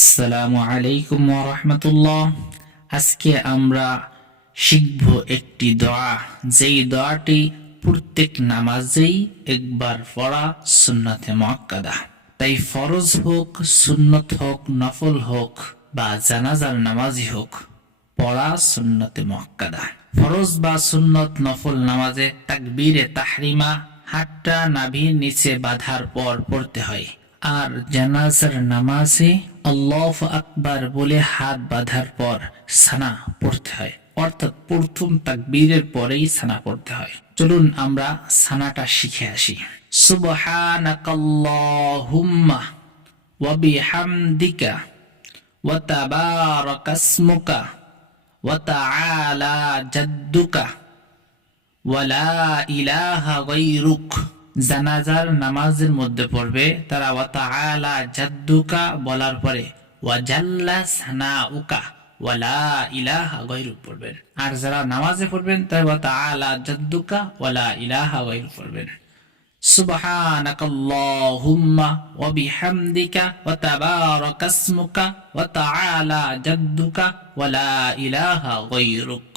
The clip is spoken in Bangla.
আসসালামু আলাইকুম রহমতুল্লাহ। আজকে আমরা শিখব একটি দোয়া। যেই দোয়াটি প্রত্যেক নামাজেই একবার পড়া সুন্নাতে মক্কাদা তাই ফরজ হোক, সুন্নত হোক, নফল হোক বা জানাজার নামাজি হোক, পড়া সুন্নতে মক্কাদা ফরজ বা সুন্নত নফল নামাজে তাকবীরে তাহরিমা, হাতটা নাভির নিচে বাঁধার পর পড়তে হয়। আর জানাজার নামাজে আল্লাহ আকবার বলে হাত বাঁধার পর সানা পড়তে হয়। অর্থাৎ প্রথম তাকবীরের পরেই সানা পড়তে হয়। চলুন আমরা সানাটা শিখে আসি। সুবহানাকাল্লাহুম্মা ওয়া বিহামদিকা ওয়া তাবারাকা ইসমুকা ওয়া তাআলা জাদ্দুকা ওয়ালা ইলাহা গায়রুক। জানাজার নামাজের মধ্যে পড়বে তারা ওয়া তাআলা জাদ্দুকা বলার পরে ওয়া জাল্লা সানাউকা ওয়ালা ইলাহা গায়রুক পড়বেন আর যারা নামাজে পড়বেন তারা ওয়া তাআলা জাদ্দুকা ওয়ালা ইলাহা গায়রুক পড়বেন سبحانك اللهم وبحمدك وتبارك اسمك وتعالى جدك ولا إله غيرك